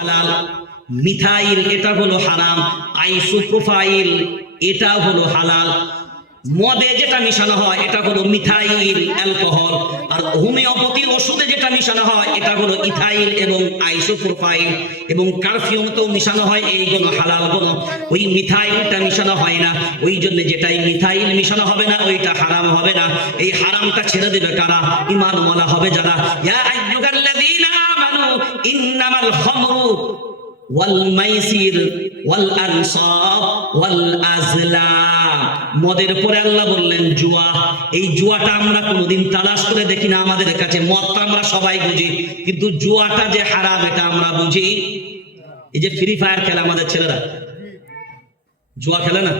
হালাল। মিথাইল এটা হলো হারাম, আইসোপ্রোফাইল এটা হলো হালাল। মদে যেটা মিশানো হয় এটা হলো মিথাইল, অ্যালকোহল। আর হোমিওপ্যাথি ওষুধে যেটা মিশানো হয় এটা হলো ইথাইল এবং আইসোপ্রোফাইল। এবং কারফিউমতেও মিশানো হয় এইগুলো হালালগুলো ওই মিথাইলটা মিশানো হয় না। ওই জন্য যেটাই মিথাইল মিশানো হবে না, ওইটা হারাম হবে না। এই হারামটা ছেড়ে দেবে কারা? ইমান মলা হবে যারা। ইয়া আমানু ইন্নামাল খামরু ওয়াল মাইসির ওয়াল আনসাব ওয়াল মদের পরে আল্লাহ বললেন, জুয়া, এই জুয়াটা আমরা কোনোদিন তালাশ করে দেখি না আমাদের কাছে। মদটা আমরা সবাই বুঝি, কিন্তু জুয়াটা যে হারাম, এটা আমরা বুঝি। এই যে ফ্রি ফায়ার খেলে আমাদের ছেলেরা। জুয়া খেলে না?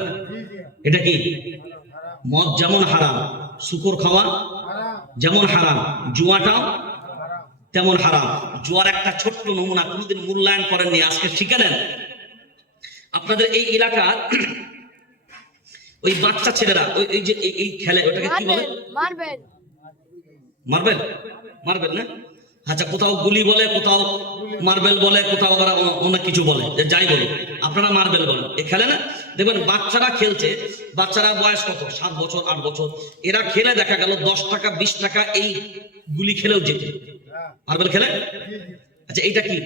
এটা কি? মদ যেমন হারাম, শুকর খাওয়া যেমন হারাম, জুয়াটাও তেমন হারাম। জুয়ার একটা ছোট্ট নমুনা কোনোদিন মূল্যায়ন করেননি আজকে শিখে নেন। আপনাদের এই এলাকা ওই বাচ্চা ছেলেরা ওই এই যে এই- খেলে ওটাকে কি বলে? মারবেন মারবেন। মার্বেল মার্বেল না? আচ্ছা কোথাও গুলি বলে কোথাও মার্বেল বলে কোথাও আবার অ- অনেক কিছু বলে যে যাই বলে আপনারা মার্বেল বলেন। এ খেলে না? দেখবেন বাচ্চারা খেলছে বাচ্চারা বয়স কত? সাত বছর আট বছর। এরা খেলে দেখা গেল দশ টাকা বিশ টাকা এই গুলি খেলেও যেতে মার্বেল খেলে? আচ্ছা এইটা কি?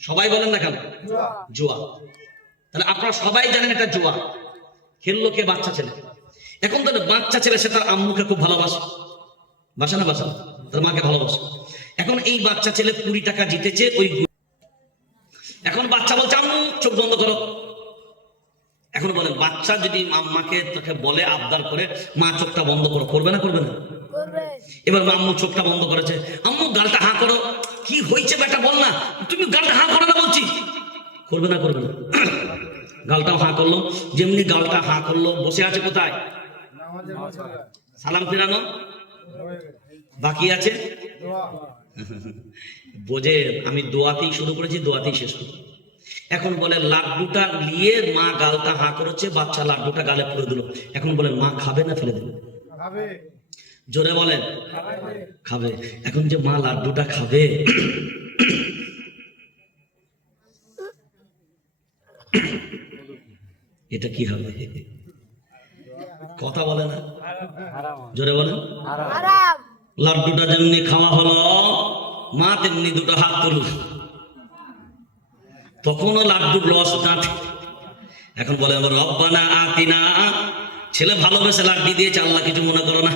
সবাই বলেন না কেন? জুয়া। তাহলে আপনারা সবাই জানেন এটা জুয়া। খেললো কে? বাচ্চা ছেলে। এখন তো বাচ্চা ছেলে সে তার আম্মুকে খুব ভালোবাসে। বাসা না বাসা? তার মাকে ভালোবাসে। এখন এই বাচ্চা ছেলে কুড়ি টাকা জিতেছে ওই এখন বাচ্চা বলছে আম্মু চোখ বন্ধ করো। এখন বলেন বাচ্চা যদি আম্মাকে তোকে বলে আবদার করে মা চোখটা বন্ধ করো। করবে না করবে না? করবে। এবার আম্মু চোখটা বন্ধ করেছে। আম্মু, গালটা হাঁ করো। কি হয়েছে বেটা, বল না। তুমি গালটা হাঁ করো না বলছি। করবে না করবে না। গালটাও হাঁ করল। যেমনি গালটা হাঁ করল, বসে আছে কোথায়? সালাম ফেরানো। বাকি আছে? বোঝে, আমি দোয়াতেই শুরু করেছি, দোয়াতেই শেষ করব। এখন বলে, লাড্ডুটা নিয়ে মা গালটা হাঁ করেছে, বাচ্চা লাড্ডুটা গালে পুরে দিল। এখন বলে, মা খাবে না ফেলে দেবে জোরে বলেন। খাবে। এখন যে মা লাড্ডুটা খাবে। এটা কি হবে? কথা বলে না। জোরে বলেন। লাড্ডুটা যেমনি খাওয়া হলো, মা তেমনি দুটো হাত তুলল তখনও লাড্ডুর রস দাঁত এখন বলেন রব্বানা আতিনা। ছেলে ভালোবেসে লাড্ডি দিয়েছে, আল্লাহ কিছু মনে করো না।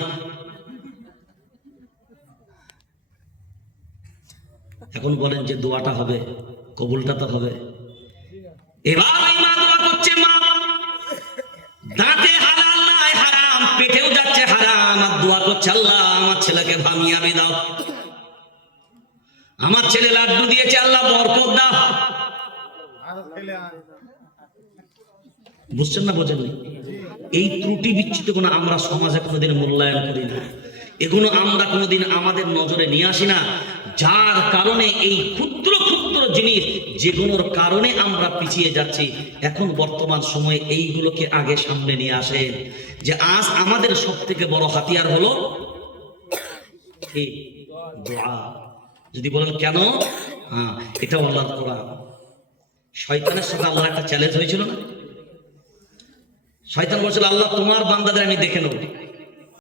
এখন বলেন যে দোয়াটা হবে, কবুলটা তো হবে। এবার মা দোয়া করছে মা, দাঁতে নাই, হারাম, পেটেও যাচ্ছে হারাম, আর দোয়া করছে আল্লাহ, আমার ছেলেকে দাও। আমার ছেলে লাড্ডু দিয়েছে, আল্লাহ বরকত দাও। বুঝছেন না বোঝেন এই ত্রুটি বিচ্ছিত কোনো আমরা সমাজে কোনোদিন মূল্যায়ন করি না। এগুলো আমরা কোনোদিন আমাদের নজরে নিয়ে আসি না। যার কারণে এই ক্ষুদ্র ক্ষুদ্র জিনিস যেগুলোর কারণে আমরা পিছিয়ে যাচ্ছি, এখন বর্তমান সময়ে এইগুলোকে আগে সামনে নিয়ে আসেন। যে আজ আমাদের সব থেকে বড় হাতিয়ার হলো যদি বলেন কেন? হ্যাঁ এটা আল্লাহর কোরআন। শয়তানের সাথে আল্লাহ একটা চ্যালেঞ্জ হয়েছিল না? শয়তান বলছিল, আল্লাহ, তোমার বান্দাদের আমি দেখে নেব।